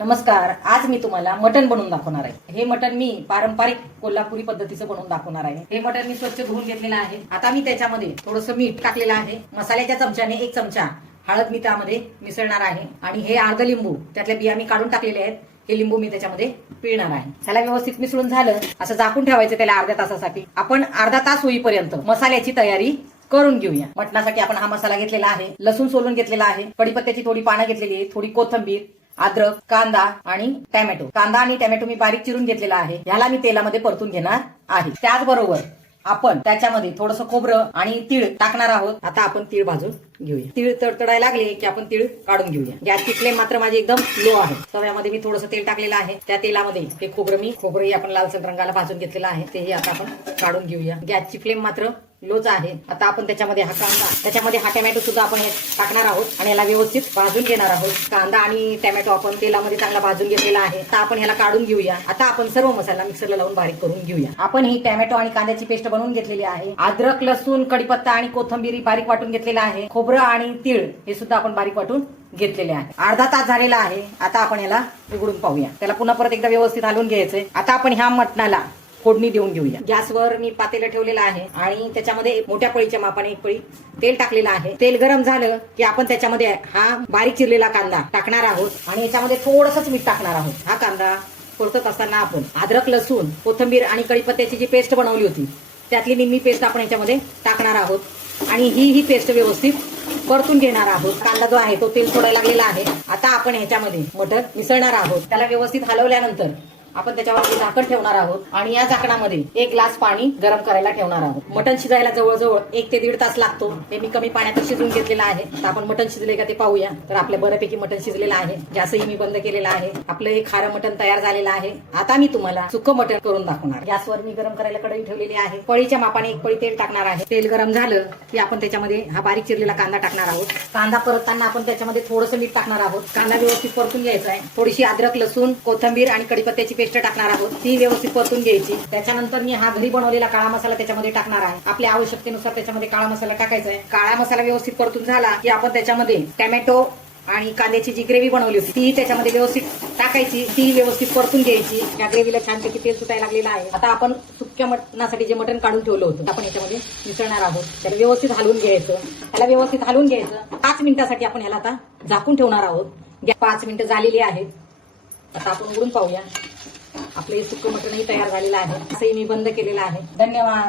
नमस्कार. आज मी तुम्हाला मटण बनवून दाखवणार आहे. हे मटण मी पारंपरिक कोल्हापुरी पद्धतीचं बनवून दाखवणार आहे. हे मटण मी स्वच्छ धुवून घेतलेलं आहे. आता मी त्याच्यामध्ये थोडंसं मीठ टाकलेलं आहे. मसाल्याच्या चमच्याने 1 चमचा हळद मी त्यामध्ये मिसळणार आहे आणि हे अर्ध लिंबू त्यातल्या बिया मी काढून टाकलेले आहेत. हे लिंबू मी त्याच्यामध्ये पिळणार आहे. त्याला व्यवस्थित मिसळून झालं असं झाकून ठेवायचं त्याला अर्ध्या तासासाठी. आपण अर्धा तास होईपर्यंत मसाल्याची तयारी करून घेऊया. मटणासाठी आपण हा मसाला घेतलेला आहे. लसूण सोलून घेतलेला आहे. कढीपत्त्याची थोडी पानं घेतलेली आहे. थोडी कोथिंबीर, अद्रक, कांदा आणि टॅमॅटो. कांदा आणि टॅमॅटो मी बारीक चिरून घेतलेला आहे. ह्याला मी तेलामध्ये परतून घेणार आहे. त्याचबरोबर आपण त्याच्यामध्ये थोडंसं खोबरं आणि तीळ टाकणार आहोत. आता आपण तीळ भाजून घेऊया. तीळ तडतडायला लागले की आपण तीळ काढून घेऊया. गॅसची फ्लेम मात्र माझी एकदम लो आहे. तव्यामध्ये मी थोडंसं तेल टाकलेलं आहे. त्या तेलामध्ये हे खोबरंही आपण लालसर रंगाला भाजून घेतलेलं आहे. तेही आता आपण काढून घेऊया. गॅसची फ्लेम मात्र लोच आहे. आता आपण त्याच्यामध्ये हा कांदा, त्याच्यामध्ये हा टॅमॅटो सुद्धा आपण टाकणार आहोत आणि याला व्यवस्थित भाजून घेणार आहोत. कांदा आणि टॅमॅटो आपण तेलामध्ये चांगला भाजून घेतलेला आहे. आता आपण ह्याला काढून घेऊया. आता आपण सर्व मसाला मिक्सरला लावून बारीक करून घेऊया. आपण ही टॅमॅटो आणि कांद्याची पेस्ट बनवून घेतलेली आहे. अद्रक, लसूण, कढीपत्ता आणि कोथिंबीर बारीक वाटून घेतलेला आहे. खोबरं आणि तीळ हे सुद्धा आपण बारीक वाटून घेतलेले आहे. अर्धा तास झालेला आहे. आता आपण याला उघडून पाहूया. त्याला पुन्हा परत एकदा व्यवस्थित हलवून घ्यायचंय. आता आपण ह्या मटणाला फोडणी देऊन घेऊया. गॅसवर मी पातेलं ठेवलेलं आहे आणि त्याच्यामध्ये मोठ्या पळीच्या मापाने 1 पळी तेल टाकलेलं आहे. तेल गरम झालं की आपण त्याच्यामध्ये हा बारीक चिरलेला कांदा टाकणार आहोत आणि याच्यामध्ये थोडंसंच मीठ टाकणार आहोत. हा कांदा परतत असताना आपण अद्रक, लसूण, कोथिंबीर आणि कढीपत्त्याची जी पेस्ट बनवली होती त्यातली निम्मी पेस्ट आपण याच्यामध्ये टाकणार आहोत आणि ही पेस्ट व्यवस्थित परतून घेणार आहोत. कांदा जो आहे तो तेल सोडायला लागलेला आहे. आता आपण ह्याच्यामध्ये मटण मिसळणार आहोत. त्याला व्यवस्थित हलवल्यानंतर आपण त्याच्यावर झाकण ठेवणार आहोत आणि या झाकणामध्ये 1 ग्लास पाणी गरम करायला ठेवणार आहोत. मटण शिजायला जवळजवळ 1 ते 1.5 तास लागतो. हे मी कमी पाण्यात शिजून घेतलेलं आहे. आता आपण मटण शिजले का ते पाहूया. तर आपल्या बऱ्यापैकी मटण शिजलेलं आहे. गॅसही मी बंद केलेला आहे. आपलं हे खारं मटण तयार झालेलं आहे. आता मी तुम्हाला सुकं मटण करून दाखवणार. गॅसवर मी गरम करायला कढई ठेवलेली आहे. पळीच्या मापाने 1 पळी तेल टाकणार आहे. तेल गरम झालं की आपण त्याच्यामध्ये हा बारीक चिरलेला कांदा टाकणार आहोत. कांदा परतताना आपण त्याच्यामध्ये थोडंसं मीठ टाकणार आहोत. कांदा व्यवस्थित परतून घ्यायचा आहे. थोडीशी अद्रक, लसूण, कोथिंबीर आणि कढीपत्त्याची पेस्ट टाकणार आहोत. ती व्यवस्थित परतून घ्यायची. त्याच्यानंतर मी हा घरी बनवलेला काळा मसाला त्याच्यामध्ये टाकणार आहे. आपल्या आवश्यकतेनुसार त्याच्यामध्ये काळा मसाला टाकायचा आहे. काळा मसाला व्यवस्थित परतून झाला की आपण त्याच्यामध्ये टॅमॅटो आणि कांद्याची जी ग्रेव्ही बनवली होती ती त्याच्यामध्ये व्यवस्थित टाकायची. ती व्यवस्थित परतून घ्यायची. त्या ग्रेव्हीला छानपैकी तेल सुटायला लागलेलं आहे. आता आपण सुक्या मटणासाठी जे मटण काढून ठेवलं होतं आपण याच्यामध्ये मिसळणार आहोत. त्याला व्यवस्थित हलवून घ्यायचं. त्याला व्यवस्थित हलवून घ्यायचं. 5 मिनिटासाठी आपण ह्याला आता झाकून ठेवणार आहोत. 5 मिनिटं झालेली आहेत. आता आपण उघडून पाहूया. आपलं हे सुकं मटणही तयार झालेलं आहे. असंही मी बंद केलेलं आहे. धन्यवाद.